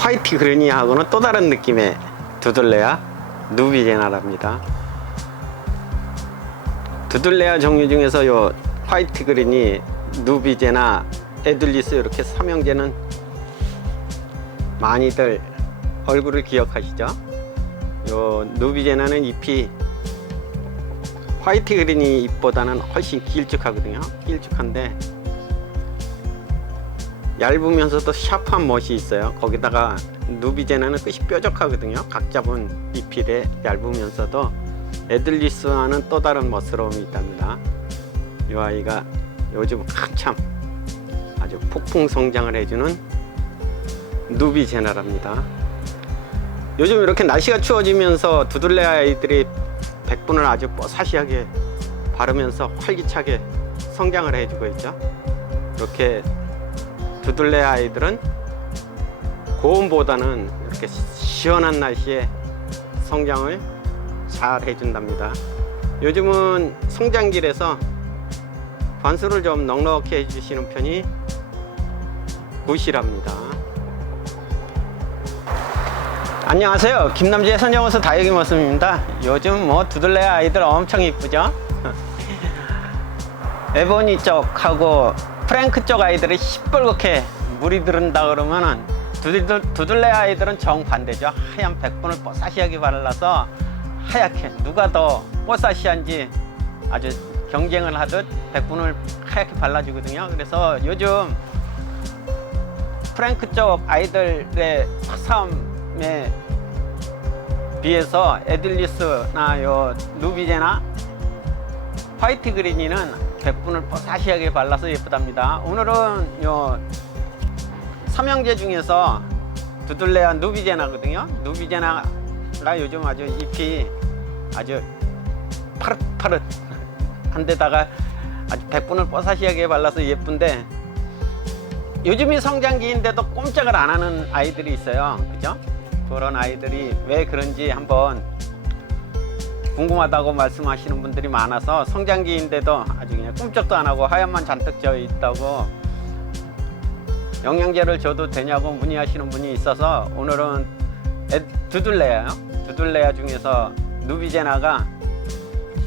화이트 그리니하고는 또 다른 느낌의 두들레아 누비제나랍니다. 두들레아 종류 중에서 요 화이트 그린이, 누비제나, 에둘리스 이렇게 삼형제는 많이들 얼굴을 기억하시죠? 요 누비제나는 잎이 화이트 그린이 잎보다는 훨씬 길쭉하거든요. 길쭉한데 얇으면서도 샤프한 멋이 있어요. 거기다가 누비제나는 끝이 뾰족하거든요. 각 잡은 잎이래 얇으면서도 에들리스와는 또 다른 멋스러움이 있답니다. 이 아이가 요즘 한참 아주 폭풍 성장을 해주는 누비제나랍니다. 요즘 이렇게 날씨가 추워지면서 두들레아 아이들이 백분을 아주 뽀사시하게 바르면서 활기차게 성장을 해주고 있죠. 이렇게 두들레아 아이들은 고온보다는 이렇게 시원한 날씨에 성장을 잘 해준답니다. 요즘은 성장길에서 관수를 좀 넉넉히 해주시는 편이 굿이랍니다. 안녕하세요. 김남주의 선정호수 다육이 모습입니다. 요즘 뭐 두들레아 아이들 엄청 이쁘죠? 에보니 쪽하고 프랭크 쪽 아이들이 시뻘겋게 물이 들은다 그러면은 두들레아 아이들은 정반대죠. 하얀 백분을 뽀사시하게 발라서 하얗게, 누가 더 뽀사시한지 아주 경쟁을 하듯 백분을 하얗게 발라주거든요. 그래서 요즘 프랭크 쪽 아이들의 화사함에 비해서 에들리스나 요 누비제나 화이트 그린이는 백분을 뽀사시하게 발라서 예쁘답니다. 오늘은 요 삼형제 중에서 두들레아 누비제나거든요. 누비제나가 요즘 아주 잎이 아주 파릇파릇 한데다가 아주 백분을 뽀사시하게 발라서 예쁜데, 요즘이 성장기인데도 꼼짝을 안 하는 아이들이 있어요. 그죠? 그런 아이들이 왜 그런지 한번 궁금하다고 말씀하시는 분들이 많아서, 성장기인데도 아주 그냥 꿈쩍도 안 하고 하얀만 잔뜩 져 있다고 영양제를 줘도 되냐고 문의하시는 분이 있어서, 오늘은 두들레아 중에서 누비제나가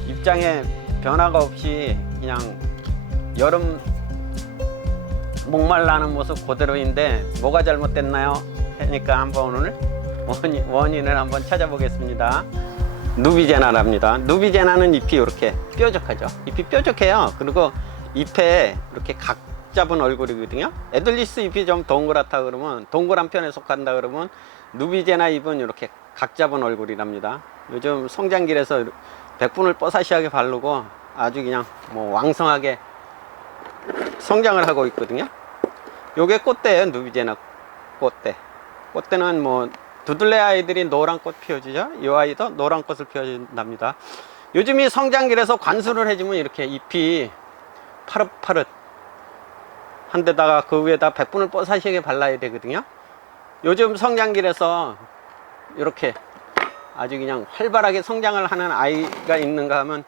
입장에 변화가 없이 그냥 여름 목말라는 모습 그대로인데 뭐가 잘못됐나요? 하니까 한번 오늘 원인을 한번 찾아보겠습니다. 누비제나랍니다. 누비제나는 잎이 이렇게 뾰족하죠. 잎이 뾰족해요. 그리고 잎에 이렇게 각 잡은 얼굴이거든요. 에들리스 잎이 좀 동그랗다 그러면, 동그란 편에 속한다 그러면, 누비제나 잎은 이렇게 각 잡은 얼굴이랍니다. 요즘 성장길에서 백분을 뽀사시하게 바르고 아주 그냥 뭐 왕성하게 성장을 하고 있거든요. 요게 꽃대예요. 누비제나 꽃대. 꽃대는 뭐 두들레아 아이들이 노란 꽃 피워주죠. 이 아이도 노란 꽃을 피워준답니다. 요즘이 성장길에서 관수를 해주면 이렇게 잎이 파릇파릇 한데다가 그 위에다 백분을 뽀사시하게 발라야 되거든요. 요즘 성장길에서 이렇게 아주 그냥 활발하게 성장을 하는 아이가 있는가 하면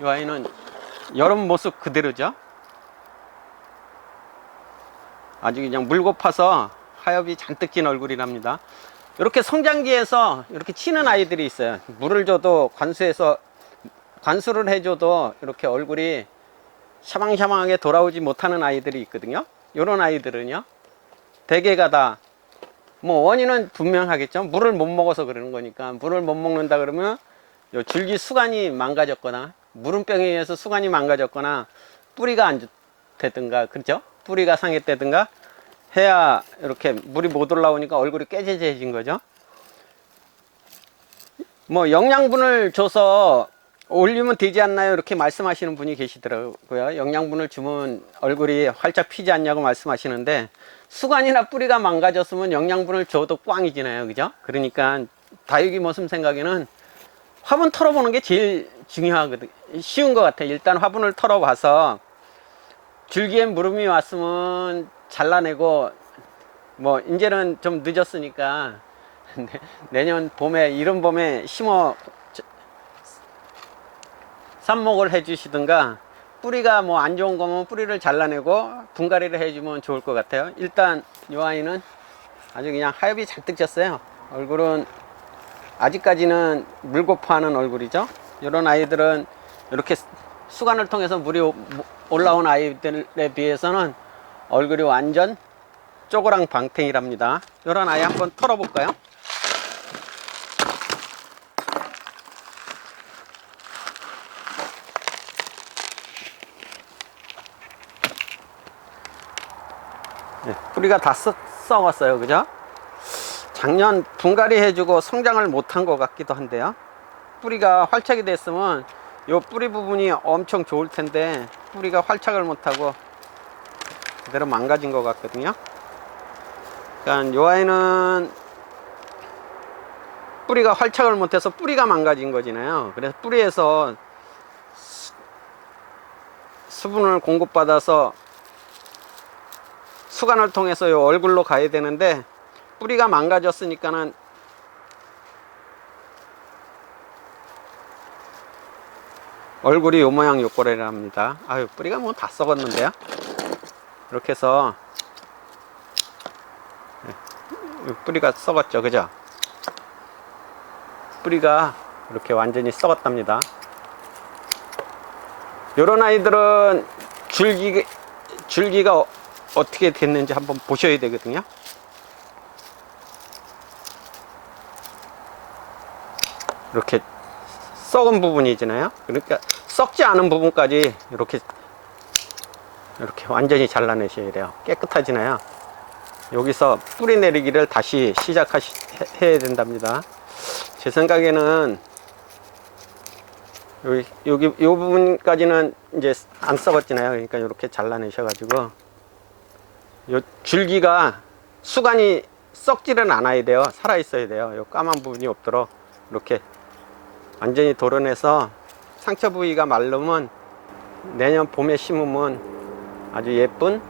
이 아이는 여름 모습 그대로죠. 아주 그냥 물고 파서 하엽이 잔뜩 진 얼굴이랍니다. 이렇게 성장기에서 이렇게 치는 아이들이 있어요. 물을 줘도 관수를 해줘도 이렇게 얼굴이 샤방샤방하게 돌아오지 못하는 아이들이 있거든요. 이런 아이들은요, 대개가 다 뭐 원인은 분명하겠죠. 물을 못 먹어서 그러는 거니까. 물을 못 먹는다 그러면 요 줄기 수관이 망가졌거나, 무름병에 의해서 수관이 망가졌거나, 뿌리가 안 좋다든가, 그렇죠? 뿌리가 상했다든가 해야 이렇게 물이 못 올라오니까 얼굴이 깨재재진 거죠. 뭐 영양분을 줘서 올리면 되지 않나요? 이렇게 말씀하시는 분이 계시더라고요. 영양분을 주면 얼굴이 활짝 피지 않냐고 말씀하시는데, 수관이나 뿌리가 망가졌으면 영양분을 줘도 꽝이지나요. 그죠? 그러니까 다육이 모습 생각에는 화분 털어보는 게 제일 중요하거든. 쉬운 것 같아요. 일단 화분을 털어봐서 줄기에 무름이 왔으면 잘라내고, 뭐 이제는 좀 늦었으니까 내년 봄에, 이른 봄에 심어 삽목을 해주시든가, 뿌리가 뭐 안 좋은 거면 뿌리를 잘라내고 분갈이를 해주면 좋을 것 같아요. 일단 이 아이는 아주 그냥 하엽이 잔뜩 졌어요. 얼굴은 아직까지는 물고파하는 얼굴이죠. 이런 아이들은 이렇게 수관을 통해서 물이 올라온 아이들에 비해서는 얼굴이 완전 쪼그랑 방탱이랍니다. 이런 아이 한번 털어볼까요? 네, 뿌리가 다 썩었어요. 그죠? 작년 분갈이 해주고 성장을 못한 것 같기도 한데요. 뿌리가 활착이 됐으면 이 뿌리 부분이 엄청 좋을 텐데 뿌리가 활착을 못하고 그대로 망가진 것 같거든요. 그러니까 이 아이는 뿌리가 활착을 못해서 뿌리가 망가진 거잖아요. 그래서 뿌리에서 수분을 공급받아서 수관을 통해서 이 얼굴로 가야 되는데 뿌리가 망가졌으니까는 얼굴이 요 모양 요 꼴이랍니다. 아유, 뿌리가 뭐 다 썩었는데요. 이렇게 해서 뿌리가 썩었죠. 그죠? 뿌리가 이렇게 완전히 썩었답니다. 요런 아이들은 줄기가 어떻게 됐는지 한번 보셔야 되거든요. 이렇게 썩은 부분이잖아요. 그러니까 썩지 않은 부분까지 이렇게 완전히 잘라내셔야 돼요. 깨끗하지나요. 여기서 뿌리 내리기를 다시 시작해야 된답니다. 제 생각에는 여기 이 부분까지는 이제 안 썩었잖아요. 그러니까 이렇게 잘라내셔가지고 요 줄기가 수간이 썩지는 않아야 돼요. 살아 있어야 돼요. 요 까만 부분이 없도록 이렇게 완전히 도려내서 상처 부위가 마르면 내년 봄에 심으면 아주 예쁜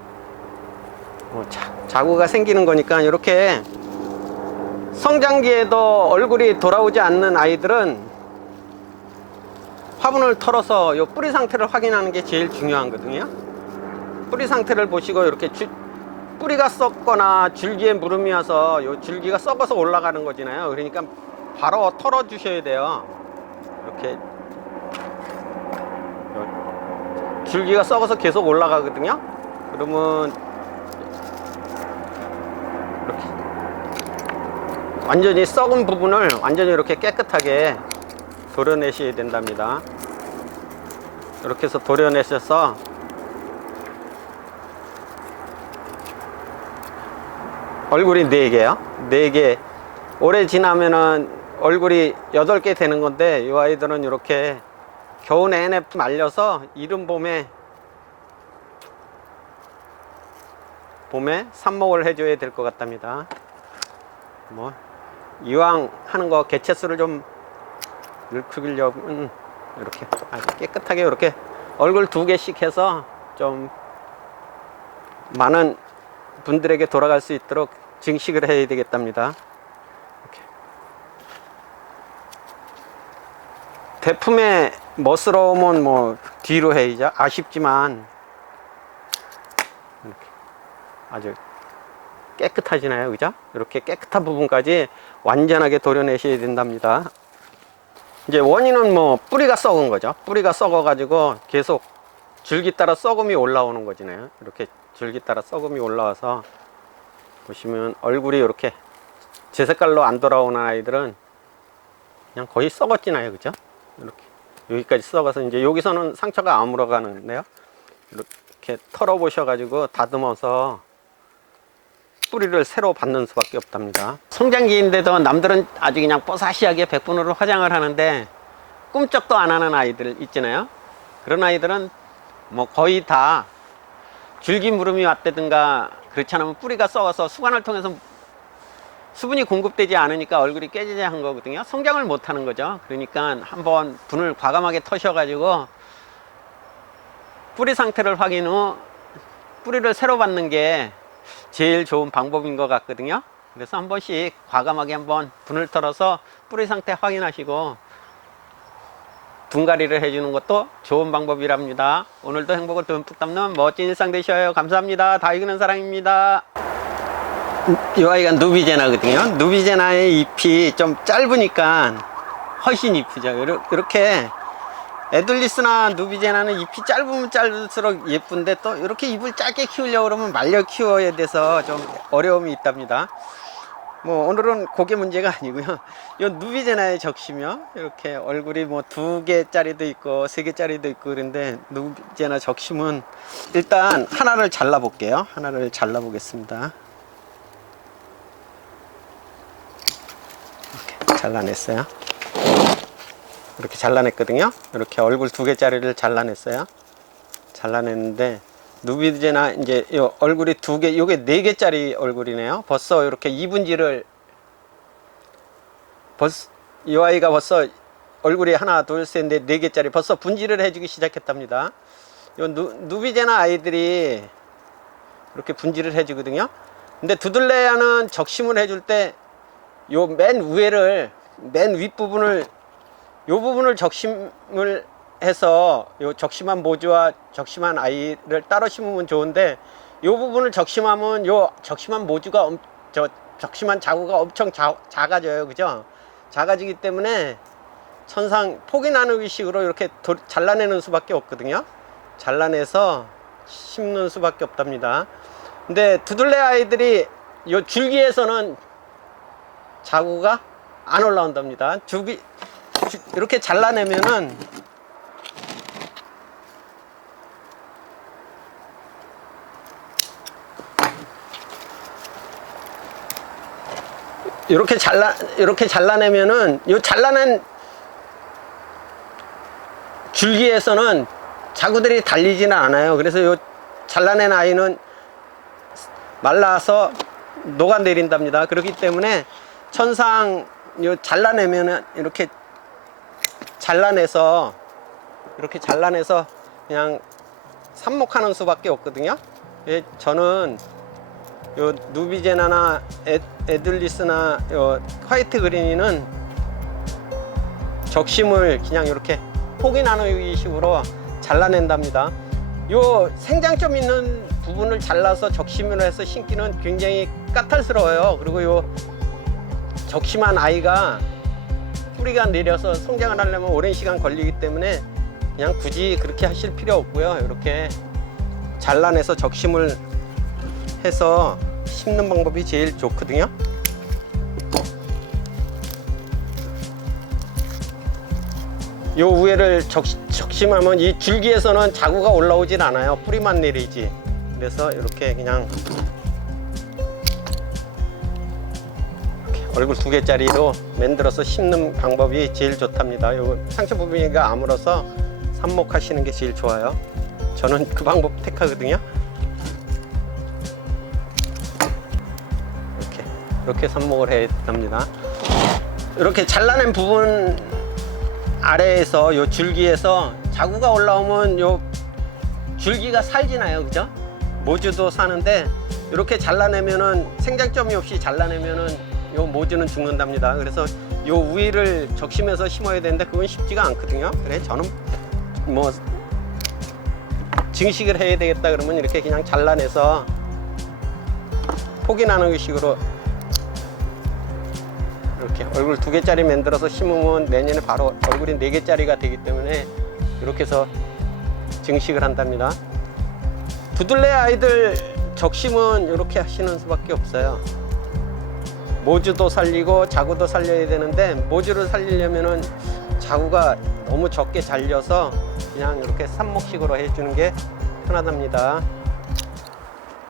자구가 생기는 거니까. 이렇게 성장기에도 얼굴이 돌아오지 않는 아이들은 화분을 털어서 요 뿌리 상태를 확인하는 게 제일 중요하거든요. 뿌리 상태를 보시고 이렇게 뿌리가 썩거나 줄기에 무름이 와서 요 줄기가 썩어서 올라가는 거잖아요. 그러니까 바로 털어 주셔야 돼요. 이렇게 줄기가 썩어서 계속 올라가거든요. 그러면 이렇게 완전히 썩은 부분을 완전히 이렇게 깨끗하게 도려내셔야 된답니다. 이렇게 해서 도려내셔서 얼굴이 4개요. 4개. 오래 지나면은 얼굴이 8개 되는 건데 이 아이들은 이렇게 겨우 내내 말려서 이른 봄에 삽목을 해줘야 될 것 같답니다. 뭐 이왕 하는 거 개체수를 좀 늘리려면 이렇게 아주 깨끗하게 이렇게 얼굴 2개씩 해서 좀 많은 분들에게 돌아갈 수 있도록 증식을 해야 되겠답니다. 이렇게. 대품에 멋스러우면 뭐 뒤로 해야죠. 아쉽지만 이렇게 아주 깨끗하지나요, 그죠? 이렇게 깨끗한 부분까지 완전하게 도려내셔야 된답니다. 이제 원인은 뭐 뿌리가 썩은 거죠. 뿌리가 썩어 가지고 계속 줄기 따라 썩음이 올라오는 거잖아요. 이렇게 줄기 따라 썩음이 올라와서 보시면 얼굴이 이렇게 제 색깔로 안 돌아오는 아이들은 그냥 거의 썩었지나요, 그죠? 이렇게 여기까지 썩어서 이제 여기서는 상처가 안 물어가는데요. 이렇게 털어 보셔 가지고 다듬어서 뿌리를 새로 받는 수밖에 없답니다. 성장기인데도 남들은 아주 그냥 뽀사시하게 백분으로 화장을 하는데 꿈쩍도 안 하는 아이들 있잖아요. 그런 아이들은 뭐 거의 다 줄기 무름이 왔다든가 그렇지 않으면 뿌리가 썩어서 수관을 통해서 수분이 공급되지 않으니까 얼굴이 깨지한 거거든요. 성장을 못 하는 거죠. 그러니까 한번 분을 과감하게 터셔가지고 뿌리 상태를 확인 후 뿌리를 새로 받는 게 제일 좋은 방법인 것 같거든요. 그래서 한 번씩 과감하게 한번 분을 털어서 뿌리 상태 확인하시고 분갈이를 해주는 것도 좋은 방법이랍니다. 오늘도 행복을 듬뿍 담는 멋진 일상 되셔요. 감사합니다. 다 이기는 사랑입니다. 이 아이가 누비제나거든요. 누비제나의 잎이 좀 짧으니까 훨씬 이쁘죠. 이렇게 에둘리스나 누비제나는 잎이 짧으면 짧을수록 예쁜데 또 이렇게 잎을 짧게 키우려고 그러면 말려 키워야 돼서 좀 어려움이 있답니다. 뭐 오늘은 그게 문제가 아니고요. 이 누비제나의 적시며 이렇게 얼굴이 뭐 2개짜리도 있고 3개짜리도 있고 그런데 누비제나 적심은 일단 하나를 잘라 볼게요. 하나를 잘라 보겠습니다. 이렇게 잘라냈어요. 이렇게 잘라냈거든요. 이렇게 얼굴 2개짜리를 잘라냈어요. 잘라냈는데 누비제나 이제 요 얼굴이 2개, 요게 4개짜리 얼굴이네요. 벌써 이렇게 이분지를 이 아이가 벌써 얼굴이 하나, 둘, 셋, 넷, 4개짜리 벌써 분지를 해주기 시작했답니다. 요 누비제나 아이들이 이렇게 분지를 해주거든요. 근데 두들레아는 적심을 해줄 때 요 맨 윗부분을 요 부분을 적심을 해서 요 적심한 모주와 적심한 아이를 따로 심으면 좋은데 요 부분을 적심하면 요 적심한 모주가 적심한 자구가 엄청 작아져요. 그죠? 작아지기 때문에 천상 포기 나누기 식으로 이렇게 잘라내는 수밖에 없거든요. 잘라내서 심는 수밖에 없답니다. 근데 두들레 아이들이 요 줄기에서는 자구가 안 올라온답니다. 이렇게 잘라내면은 이렇게 잘라내면은 요 잘라낸 줄기에서는 자구들이 달리지는 않아요. 그래서 요 잘라낸 아이는 말라서 녹아내린답니다. 그렇기 때문에 천상 요 잘라내면은 이렇게 잘라내서 그냥 삽목하는 수밖에 없거든요. 저는 요 누비제나나 에둘리스나 요 화이트 그린이는 적심을 그냥 이렇게 포기 나누기 식으로 잘라낸답니다. 요 생장점 있는 부분을 잘라서 적심을 해서 심기는 굉장히 까탈스러워요. 그리고 요 적심한 아이가 뿌리가 내려서 성장을 하려면 오랜 시간 걸리기 때문에 그냥 굳이 그렇게 하실 필요 없고요. 이렇게 잘라내서 적심을 해서 심는 방법이 제일 좋거든요. 요 위에를 적심하면 이 줄기에서는 자구가 올라오질 않아요. 뿌리만 내리지. 그래서 이렇게 그냥 얼굴 2개짜리로 만들어서 심는 방법이 제일 좋답니다. 요 상처 부분이가 아물어서 삽목하시는 게 제일 좋아요. 저는 그 방법 택하거든요. 이렇게 삽목을 해야 합니다. 이렇게 잘라낸 부분 아래에서 요 줄기에서 자구가 올라오면 요 줄기가 살지나요, 그죠? 모주도 사는데 이렇게 잘라내면은 생장점이 없이 잘라내면은 요 모주는 죽는답니다. 그래서 요 위를 적심해서 심어야 되는데 그건 쉽지가 않거든요. 그래 저는 뭐 증식을 해야 되겠다 그러면 이렇게 그냥 잘라내서 포기 나누기 식으로 이렇게 얼굴 2개짜리 만들어서 심으면 내년에 바로 얼굴이 4개짜리가 되기 때문에 이렇게 해서 증식을 한답니다. 두들레 아이들 적심은 이렇게 하시는 수밖에 없어요. 모주도 살리고 자구도 살려야 되는데 모주를 살리려면은 자구가 너무 적게 잘려서 그냥 이렇게 삽목식으로 해주는 게 편하답니다.